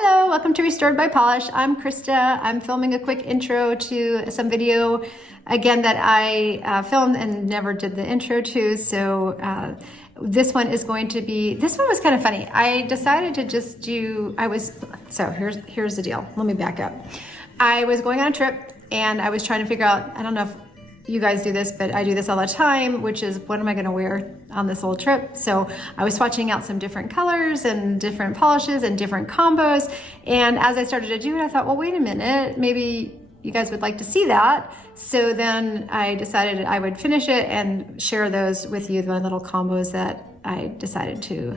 Hello, welcome to Restored by Polish. I'm Krista. I'm filming a quick intro to some video, again, that I filmed and never did the intro to. So this one is going to be, this one was kind of funny. I decided to just do, so here's the deal. Let me back up. I was going on a trip and I was trying to figure out, I don't know if you guys do this, but I do this all the time, which is what am I gonna wear on this whole trip? So I was swatching out some different colors and different polishes and different combos. And as I started to do it, I thought, well, wait a minute, maybe you guys would like to see that. So then I decided I would finish it and share those with you, the little combos that I decided to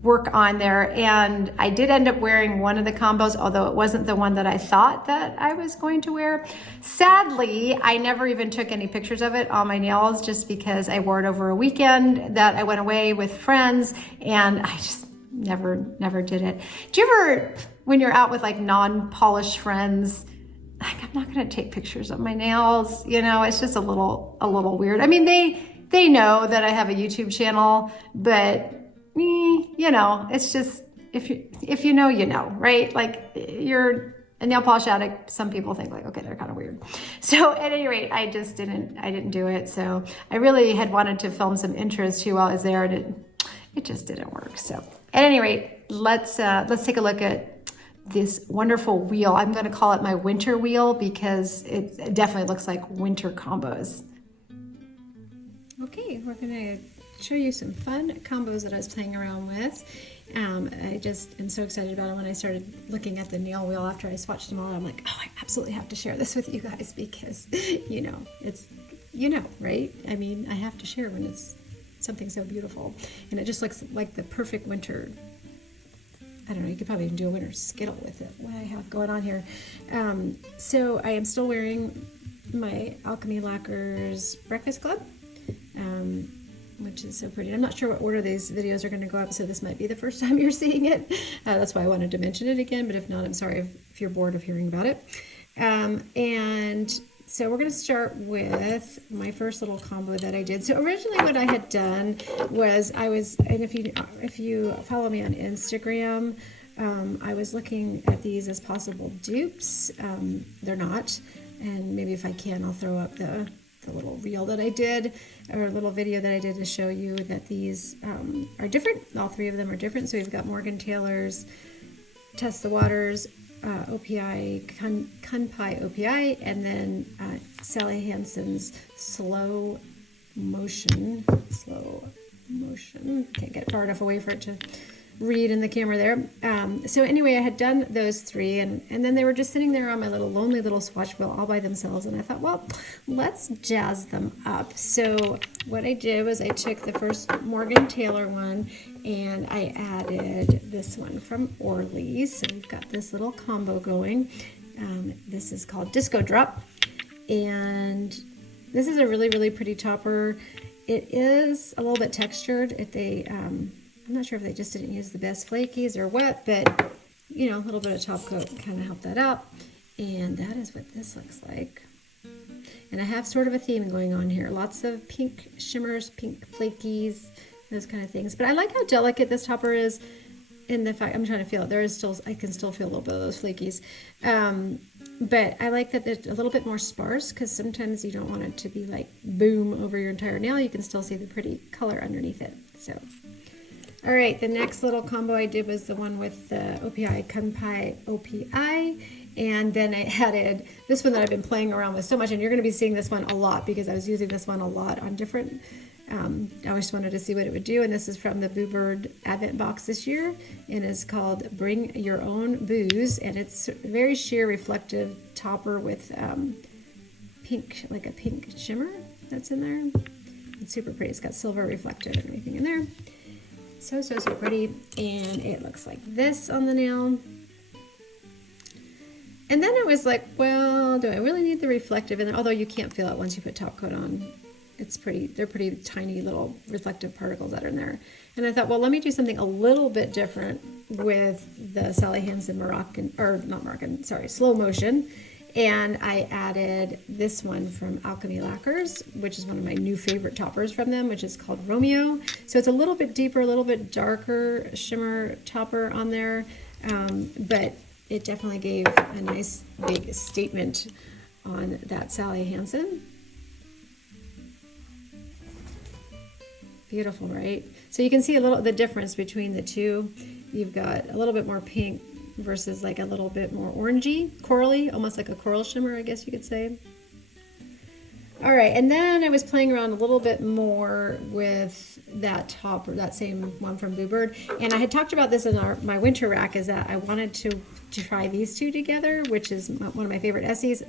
work on there. And I did end up wearing one of the combos, although it wasn't the one that I thought that I was going to wear. Sadly, I never even took any pictures of it on my nails just because I wore it over a weekend that I went away with friends and I just never did it. Do you ever, when you're out with like non-polished friends, like I'm not gonna take pictures of my nails, you know, it's just a little weird. I mean, they know that I have a YouTube channel, but you know, it's just, if you know, you know, right? Like you're a nail polish addict. Some people think like, okay, they're kind of weird. So at any rate, I didn't do it. So I really had wanted to film some intros too while I was there, and it just didn't work. So at any rate, let's take a look at this wonderful wheel. I'm going to call it my winter wheel because it definitely looks like winter combos. Okay, we're going to show you some fun combos that I was playing around with. I just am so excited about it. When I started looking at the nail wheel after I swatched them all, I'm like, oh, I absolutely have to share this with you guys because, you know, it's, you know, right? I mean, I have to share when it's something so beautiful. And it just looks like the perfect winter, I don't know, you could probably even do a winter skittle with it, what I have going on here. So I am still wearing my Alchemy Lacquers Breakfast Club. Which is so pretty. I'm not sure what order these videos are going to go up, so this might be the first time you're seeing it. That's why I wanted to mention it again, but if not, I'm sorry if you're bored of hearing about it. And so we're going to start with my first little combo that I did. So originally what I had done was and if you follow me on Instagram, I was looking at these as possible dupes. They're not, and maybe if I can, I'll throw up the little reel that I did, or a little video that I did to show you that these are different. All three of them are different. So we've got Morgan Taylor's Test the Waters, OPI, Kunpai OPI, and then Sally Hansen's Slow Motion. Can't get far enough away for it to read in the camera there. So anyway, I had done those three, and then they were just sitting there on my little lonely little swatch wheel all by themselves, and I thought, well, let's jazz them up. So what I did was I took the first Morgan Taylor one and I added this one from Orly. So we've got this little combo going. This is called Disco Drop, and this is a really pretty topper. It is a little bit textured. I'm not sure if they just didn't use the best flakies or what, but you know, a little bit of top coat kind of helped that out. And that is what this looks like. And I have sort of a theme going on here. Lots of pink shimmers, pink flakies, those kind of things. But I like how delicate this topper is in the fact, I'm trying to feel it. I can still feel a little bit of those flakies. But I like that it's a little bit more sparse because sometimes you don't want it to be like boom over your entire nail. You can still see the pretty color underneath it. So. All right, the next little combo I did was the one with the OPI, Kunpai OPI, and then I added this one that I've been playing around with so much, and you're going to be seeing this one a lot because I was using this one a lot on different, I always wanted to see what it would do, and this is from the Boo Bird Advent box this year, and it's called Bring Your Own Booze, and it's a very sheer reflective topper with pink, like a pink shimmer that's in there. It's super pretty. It's got silver reflective and everything in there. So pretty, and it looks like this on the nail. And then I was like, well, do I really need the reflective? And although you can't feel it once you put top coat on, they're pretty tiny little reflective particles that are in there. And I thought, well, let me do something a little bit different with the Sally Hansen Slow Motion. And I added this one from Alchemy Lacquers, which is one of my new favorite toppers from them, which is called Romeo. So it's a little bit deeper, a little bit darker shimmer topper on there. But it definitely gave a nice big statement on that Sally Hansen. Beautiful, right? So you can see a little the difference between the two. You've got a little bit more pink versus like a little bit more orangey, corally, almost like a coral shimmer, I guess you could say. All right, and then I was playing around a little bit more with that top, or that same one from Bluebird. And I had talked about this in my winter rack, is that I wanted to try these two together, which is one of my favorite Essies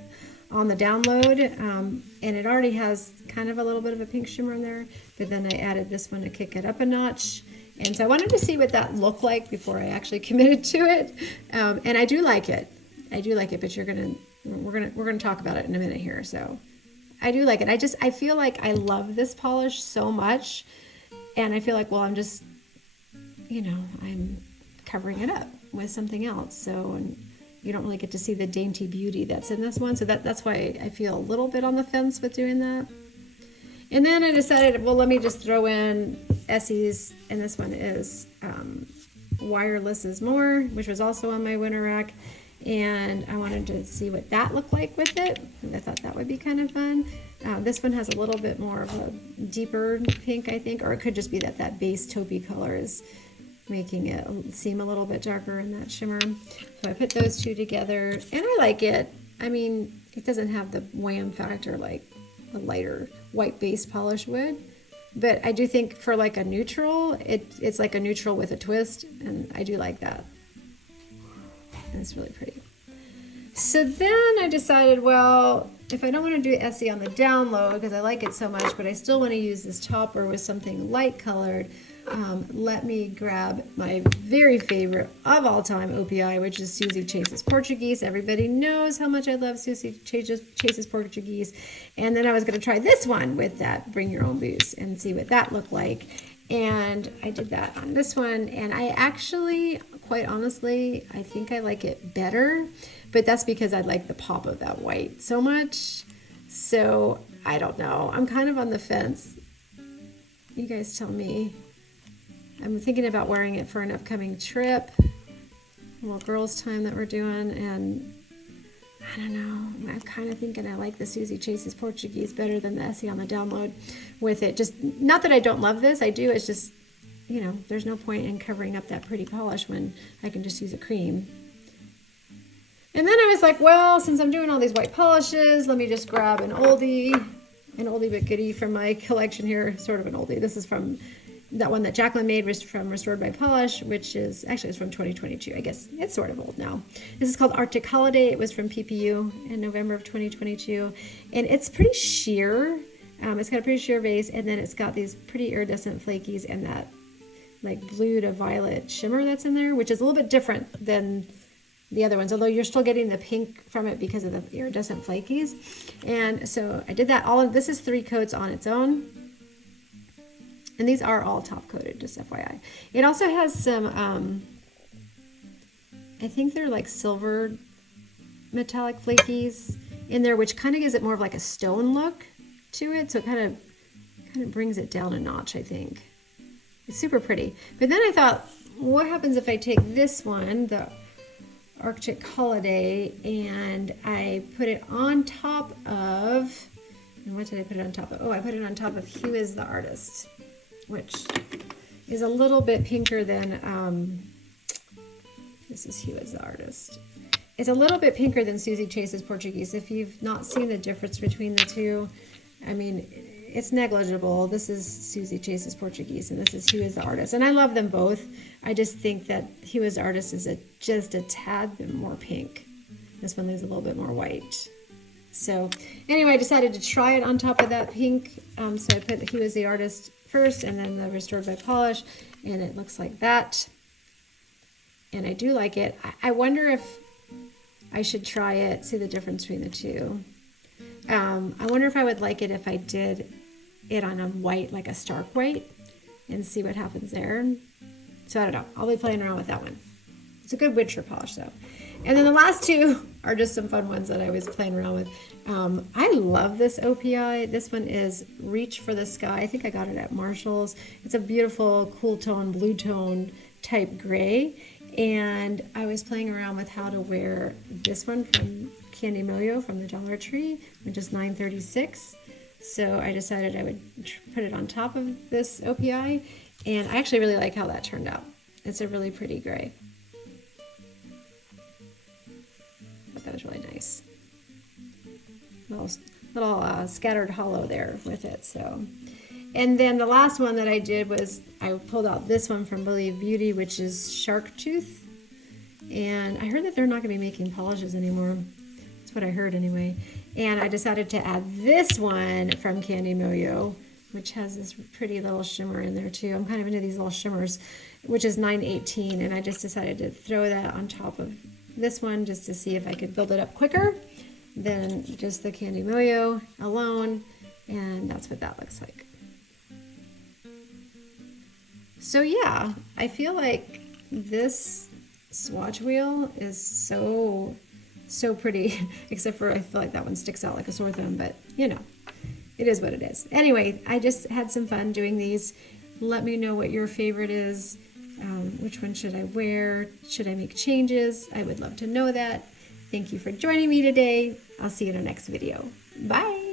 on the download. And it already has kind of a little bit of a pink shimmer in there, but then I added this one to kick it up a notch. And so I wanted to see what that looked like before I actually committed to it. And I do like it. I do like it, but we're gonna talk about it in a minute here. So I do like it. I feel like I love this polish so much, and I feel like, well, I'm just, I'm covering it up with something else. So, and you don't really get to see the dainty beauty that's in this one. So that's why I feel a little bit on the fence with doing that. And then I decided, well, let me just throw in Essie's, and this one is Wireless is More, which was also on my winter rack. And I wanted to see what that looked like with it. And I thought that would be kind of fun. This one has a little bit more of a deeper pink, I think, or it could just be that base taupey color is making it seem a little bit darker in that shimmer. So I put those two together, and I like it. I mean, it doesn't have the wham factor like a lighter white base polish would, but I do think for like a neutral, it's like a neutral with a twist, and I do like that. It's really pretty. So then I decided, well, if I don't want to do Essie on the download because I like it so much, but I still want to use this topper with something light colored, let me grab my very favorite of all time OPI, which is Susie Chase's Portuguese. Everybody knows how much I love Susie Chase's Portuguese. And then I was going to try this one with that Bring Your Own Booze and see what that looked like. And I did that on this one, and I actually, quite honestly, I think I like it better, but that's because I like the pop of that white so much. So I don't know. I'm kind of on the fence. You guys tell me. I'm thinking about wearing it for an upcoming trip, a little girls' time that we're doing, and I don't know. I'm kind of thinking I like the Susie Chase's Portuguese better than the Essie on the download with it. Just not that I don't love this. I do. It's just, there's no point in covering up that pretty polish when I can just use a cream. And then I was like, well, since I'm doing all these white polishes, let me just grab an oldie but goodie from my collection here. Sort of an oldie. This is from that one that Jacqueline made, was from Restored by Polish, which is actually, it's from 2022. I guess it's sort of old now. This is called Arctic Holiday. It was from PPU in November of 2022. And it's pretty sheer. It's got a pretty sheer base, and then it's got these pretty iridescent flakies and that like blue to violet shimmer that's in there, which is a little bit different than the other ones, although you're still getting the pink from it because of the iridescent flakies. And so I did that all. This is 3 coats on its own. And these are all top coated, just FYI. It also has some, I think they're like silver metallic flakies in there, which kind of gives it more of like a stone look to it. So it kind of brings it down a notch, I think. It's super pretty. But then I thought, what happens if I take this one, the Arctic Holiday, and I put it on top of, and what did I put it on top of? Oh, I put it on top of Who is the Artist, which is a little bit pinker than, this is Who is the Artist. It's a little bit pinker than Susie Chase's Portuguese. If you've not seen the difference between the two, I mean, it's negligible. This is Susie Chase's Portuguese, and this is Who is the Artist. And I love them both. I just think that Who is the Artist is just a tad bit more pink. This one is a little bit more white. So anyway, I decided to try it on top of that pink. So I put Who is the Artist first, and then the Restored by Polish, and it looks like that. And I do like it. I wonder if I should try it, see the difference between the two. I wonder if I would like it if I did it on a white, like a stark white, and see what happens there. So I don't know. I'll be playing around with that one. It's a good winter polish though. And then the last two are just some fun ones that I was playing around with. I love this OPI. This one is Reach for the Sky. I think I got it at Marshall's. It's a beautiful cool tone, blue tone type gray. And I was playing around with how to wear this one from KINEMASTER from the Dollar Tree, which is $9.36. So I decided I would put it on top of this OPI, and I actually really like how that turned out. It's a really pretty gray. But that was really nice. Little scattered hollow there with it. So, and then the last one that I did was I pulled out this one from Believe Beauty, which is Shark Tooth. And I heard that they're not going to be making polishes anymore. That's what I heard anyway. And I decided to add this one from KINEMASTER, which has this pretty little shimmer in there too. I'm kind of into these little shimmers, which is $9.18, and I just decided to throw that on top of this one just to see if I could build it up quicker than just the KINEMASTER alone, and that's what that looks like. So yeah, I feel like this swatch wheel is so pretty, except for I feel like that one sticks out like a sore thumb, but you know, it is what it is. Anyway, I just had some fun doing these. Let me know what your favorite is. Which one should I wear? Should I make changes? I would love to know that. Thank you for joining me today. I'll see you in our next video. Bye.